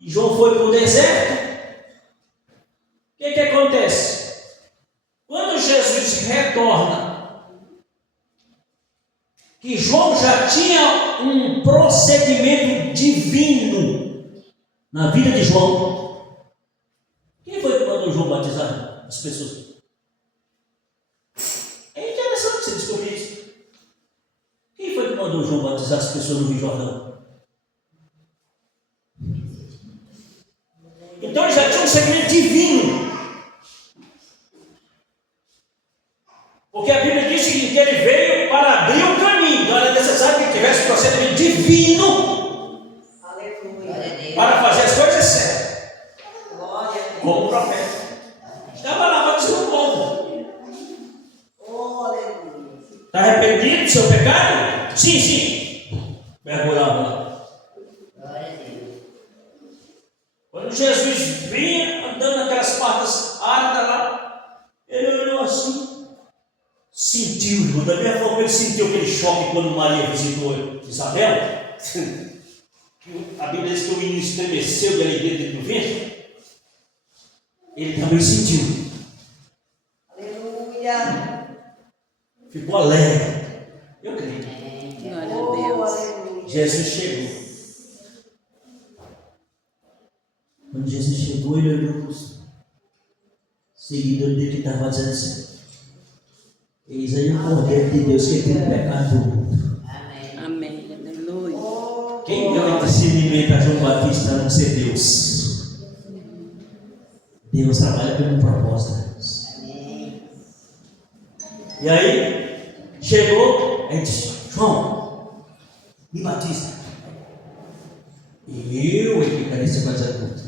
e João foi para o deserto. O que acontece? Quando Jesus retorna, que João já tinha um procedimento divino na vida de João. Quem foi que mandou João batizar as pessoas? É interessante você descobrir isso. Quem foi que mandou João batizar as pessoas no Rio Jordão? Então ele já tinha um segredo divino. Porque a Bíblia diz que ele veio para abrir o caminho. Então era necessário que tivesse um procedimento divino. Aleluia. Para fazer as coisas certas. Glória. Como profeta. Estava lá batizando o povo. Aleluia. Está arrependido do seu pecado? Sim, sim. Mergulhava lá. Glória a Deus. Quando Jesus vinha andando naquelas partes áridas lá, ele olhou assim. Sentiu, irmão, da mesma forma ele sentiu aquele choque quando Maria visitou Isabel. A Bíblia diz que o menino estremeceu de alegria dentro do ventre. Ele também sentiu. Aleluia. Ficou alegre. Eu creio. Glória a Deus. Jesus chegou. Quando Jesus chegou, ele olhou para os seguidores dele que estava dizendo assim: eis aí o Cordeiro de Deus que tem o pecado do mundo. Amém. Amém. Aleluia. Quem deu discernimento a João Batista a não ser Deus? Deus trabalha por um propósito. Amém. E aí, chegou, aí disse: João, me batiza. Eu é que ficarei coisa curta.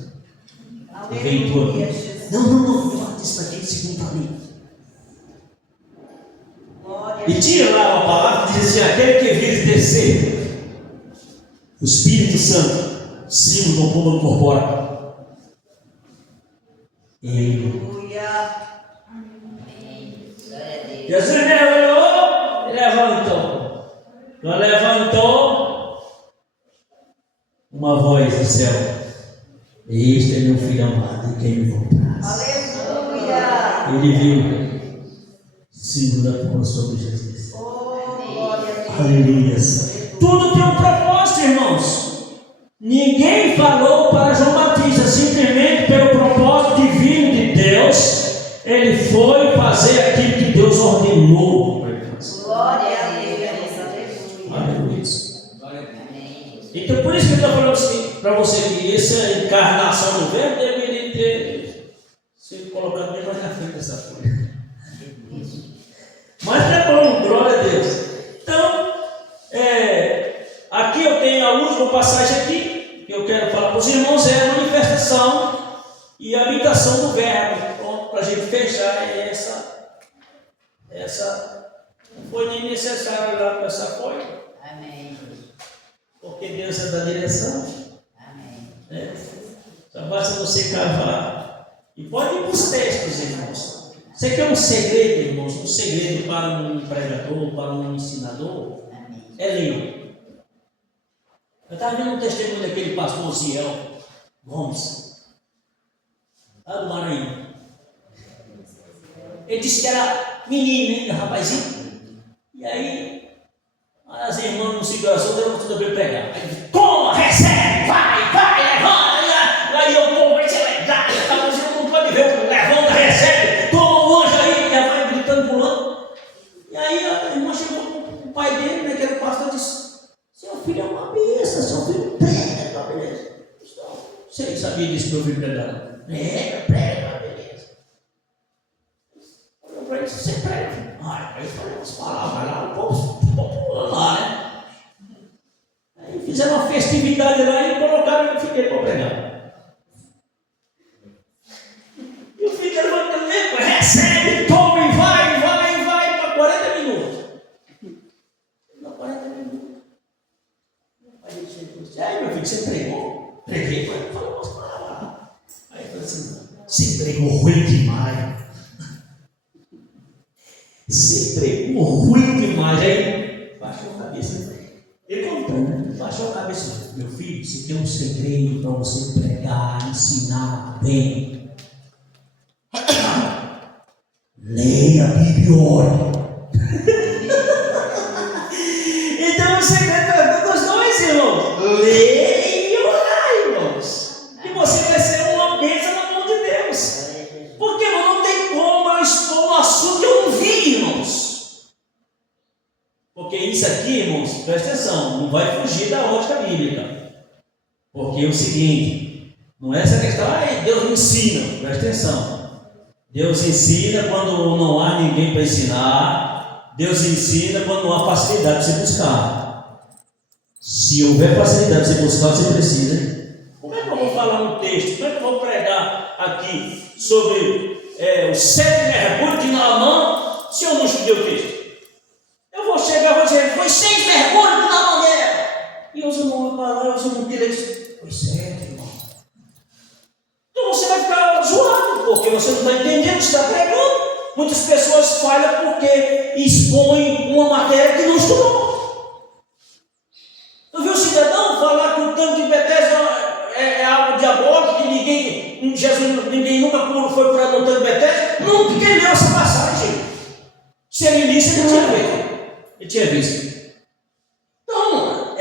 E vem tu aqui. Não, me batiza aqui segundo a mim. E tinha lá uma palavra que dizia assim: aquele que vir descer, o Espírito Santo, símbolo do povo corpóreo. Ele. Jesus olhou e levantou. Quando levantou, uma voz do céu: este é meu filho amado, em quem me compraz. Aleluia! Ele viu símbolo da porra sobre Jesus. Aleluia. Tudo tem um propósito, irmãos. Ninguém falou para João Batista, simplesmente pelo propósito divino de Deus. Ele foi fazer aquilo que Deus ordenou. Glória a Deus. Aleluia. Então por isso que eu estou falando assim, para você que essa encarnação do verbo deveria ter sido colocado bem mais na frente dessa folha. Mas é bom, glória a Deus. Então, aqui eu tenho a última passagem aqui, que eu quero falar para os irmãos, é a manifestação e a habitação do verbo. Pronto, para a gente fechar essa não foi nem necessário lá com essa folha. Amém. Porque Deus é da direção. Amém. Só basta você cavar. E pode ir para os textos, irmãos. Você quer um segredo, irmãos? Um segredo para um pregador, para um ensinador? É ler. Eu estava vendo um testemunho daquele pastor Ziel Gomes, lá do Maranhão. Ele disse que era menino ainda, rapazinho. E aí, as irmãs não se gostam, deram tudo bem pregar. Aí ele disse, toma, recebe, vai, levanta. Aí o povo vai se alegrar. Você não pode ver o levanta, recebe, toma um anjo aí. E ela vai gritando, pulando. E aí a irmã chegou com o pai dele, né, que era o pastor, disse, seu filho é uma besta, seu filho prega, tá beleza. Você sabia disso que eu vi pregar? Prega, beleza. Olha pra ele, você prega. Aí falei umas palavras lá, o povo pulando lá, né? Aí fizeram uma festividade lá e colocaram o filho dele para pregar. E o filho dele vai, recebe, toma e vai para 40 minutos. Não, 40 minutos. Aí ele chegou e disse, aí meu filho, você pregou? Preguei, falei umas palavras. Aí ele falou assim, você pregou ruim demais. Você pregou ruim demais. Aí baixou a cabeça. Ele contando, baixou a cabeça. Meu filho, você tem um segredo para você pregar, ensinar bem. Leia a Bíblia. Então o segredo é dos dois, irmãos. Leia e orar, irmãos. E você vai ser uma bênção na mão de Deus. Porque não tem como eu expor um assunto que eu não vi, irmãos. Porque isso aqui, irmãos, presta atenção, não vai fugir da ótica bíblica. Porque é o seguinte, não é essa questão, Deus me ensina, presta atenção. Deus ensina quando não há ninguém para ensinar. Deus ensina quando não há facilidade para você buscar. Se houver facilidade para você buscar, você precisa. Como é que eu vou falar no texto? Como é que eu vou pregar aqui sobre os 7 mergulhos de Naamã se eu não estudei o texto? Eu vou chegar e vou dizer, foi 6 mergulhos de Naamã dela. E os irmãos vão falar, os irmãos querem dizer, foi 7, irmão. Então você vai ficar zoado, porque você não está entendendo o que está pregando. Muitas pessoas falham porque expõem uma matéria que não estudou. Eu vi um cidadão falar que o tanque de Betesda é algo diabólico, que ninguém nunca foi por no tanque de Betesda, nunca leu essa passagem. Se ele lisse, ele tinha visto. Então,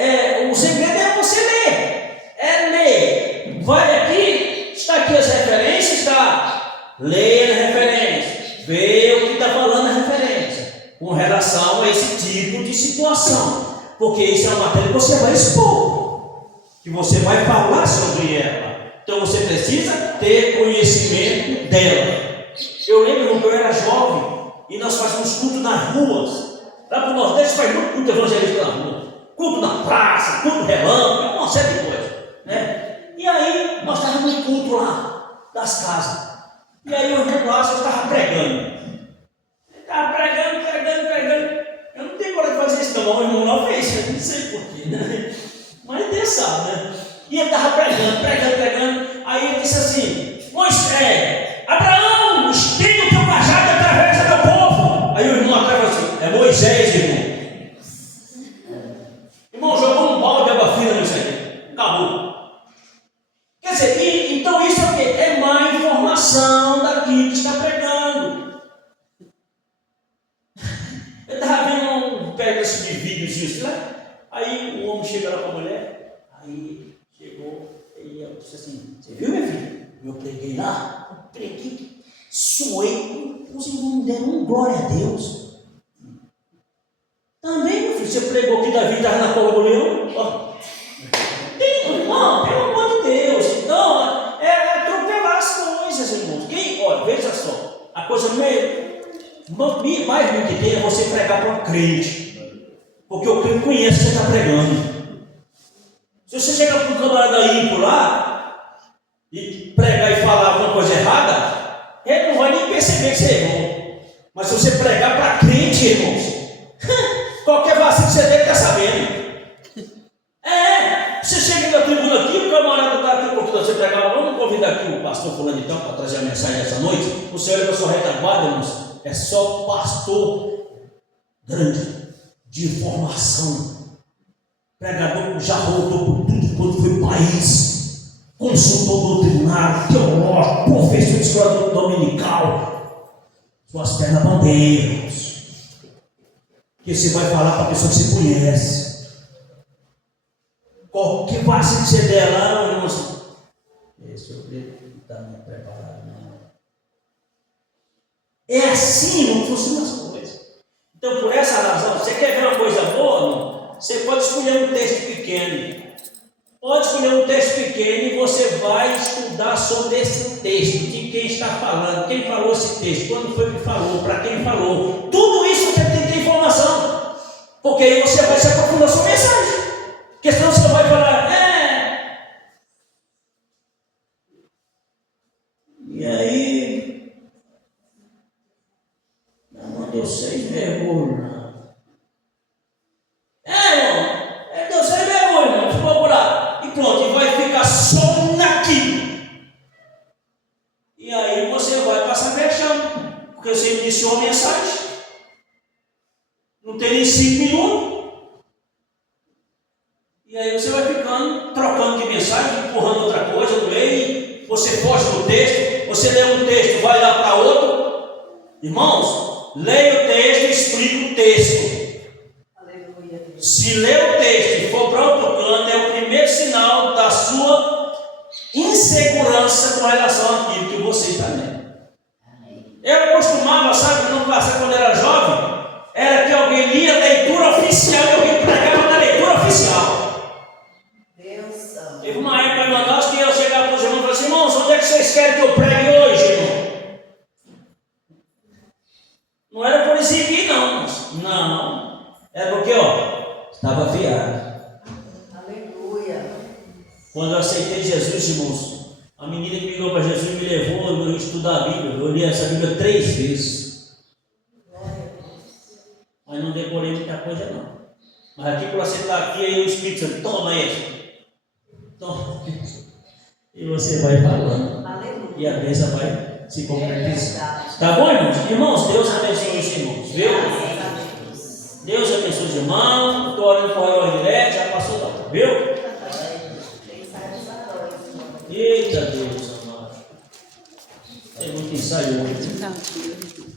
o segredo é você ler. É ler. Vai aqui, está aqui as referências, tá? Leia a referência. Vê o que está falando a referência. Com relação a esse tipo de situação. Porque isso é uma matéria que você vai expor. Que você vai falar sobre ela. Então você precisa ter conhecimento dela. Eu lembro quando eu era jovem e nós fazíamos culto nas ruas. Lá para o Nordeste faz muito culto evangelista na rua. Culto na praça, culto relâmpago, uma série de coisas. Né? E aí nós estávamos no culto lá das casas. E aí o irmão Lázaro estava pregando. Ele estava pregando. Eu não tenho coragem de fazer isso não, o irmão não fez, eu não sei porquê, né? Mas Deus sabe, né? E ele estava pregando. Aí ele disse assim, Moisés, Abraão, estenda o teu cajado e atravessa meu povo. Aí o irmão atrás falou assim, é Moisés, irmão. Irmão, jogou um balde de água fria nisso aqui. Acabou. Quer dizer, então isso é o quê? É má informação daquilo que está pregando. Eu estava vendo um pedaço de vídeos lá. Aí o homem chega lá para a mulher. Aí chegou e eu disse assim, você viu, minha filha? Eu preguei lá, suei, os irmãos me deram um glória a Deus. Também, meu filho, você pregou que Davi estava na cova do leão? Não, pelo amor de Deus. Então, é atropelar as coisas, irmãos. Olha, veja só, a coisa mais ruim que tem é você pregar para um crente. Porque o crente conhece o que você está pregando. Se você chegar para um camarada ímpio lá e pregar e falar alguma coisa errada, ele não vai nem perceber que você errou. Mas se você pregar para crente, irmãos, qualquer vacilo que você der, está sabendo. Você chega na tribuna aqui, o camarada está aqui, porque você pregar, vamos convidar aqui o pastor fulano então para trazer a mensagem essa noite. O senhor é da sua retaguarda, irmãos. só pastor grande, de formação, pregador que já rodou por tudo quanto foi país, consultor doutrinário, teológico, professor de escola dominical, suas pernas bandeiras, que você vai falar para a pessoa que você conhece. Qualquer passe que você der lá, irmãos, esse eu está me preparado, não. É assim, não funcionam as coisas. Então, por essa razão, você quer ver uma coisa boa? Não? Você pode escolher um texto pequeno. Pode escolher um texto pequeno e você vai estudar sobre esse texto, de quem está falando, quem falou esse texto, quando foi que falou, para quem falou. Tudo isso você tem que ter informação, porque aí você vai se aprofundar sua mensagem. Porque senão você não vai falar, e aí, não deu 6 mergulhos. Irmão, deu 6 mergulhos, irmão, ficou por lá. E pronto, e vai ficar só naquilo. E aí você vai passar vexame, porque você iniciou a mensagem. Não tem nem 5 minutos. E aí você vai ficando, trocando de mensagem, empurrando outra coisa, não lê, você foge do texto, você lê um texto, vai lá para outro. Irmãos, leia o texto e explica o texto. Aleluia. Se ler o texto e for para outro canto, é o primeiro sinal da sua insegurança com relação àquilo que você está lendo. Eu costumava, sabe, não passar quando era jovem, era que alguém lia a leitura oficial e alguém pregava na leitura oficial. Teve uma época em Manaus que eu chegava para os irmãos e falava assim: irmãos, onde é que vocês querem que eu pregue hoje, irmão? Não era por exibir, não. Não. Era porque, estava afiado. Aleluia. Quando eu aceitei Jesus, irmãos, a menina que me ligou para Jesus me levou a estudar a Bíblia. Eu li essa Bíblia 3 vezes. Mas não decorei muita coisa, não. Mas aqui, para você estar aqui, aí o Espírito Santo, toma esse. E você vai falando. Aleluia. E a bênção vai se concretizar. Tá bom, irmãos? Irmãos, Deus abençoe os irmãos, viu? Deus abençoe os irmãos. Estou orando por ela direto, já passou não, viu? Eita Deus amado. Tem muito ensaio hoje.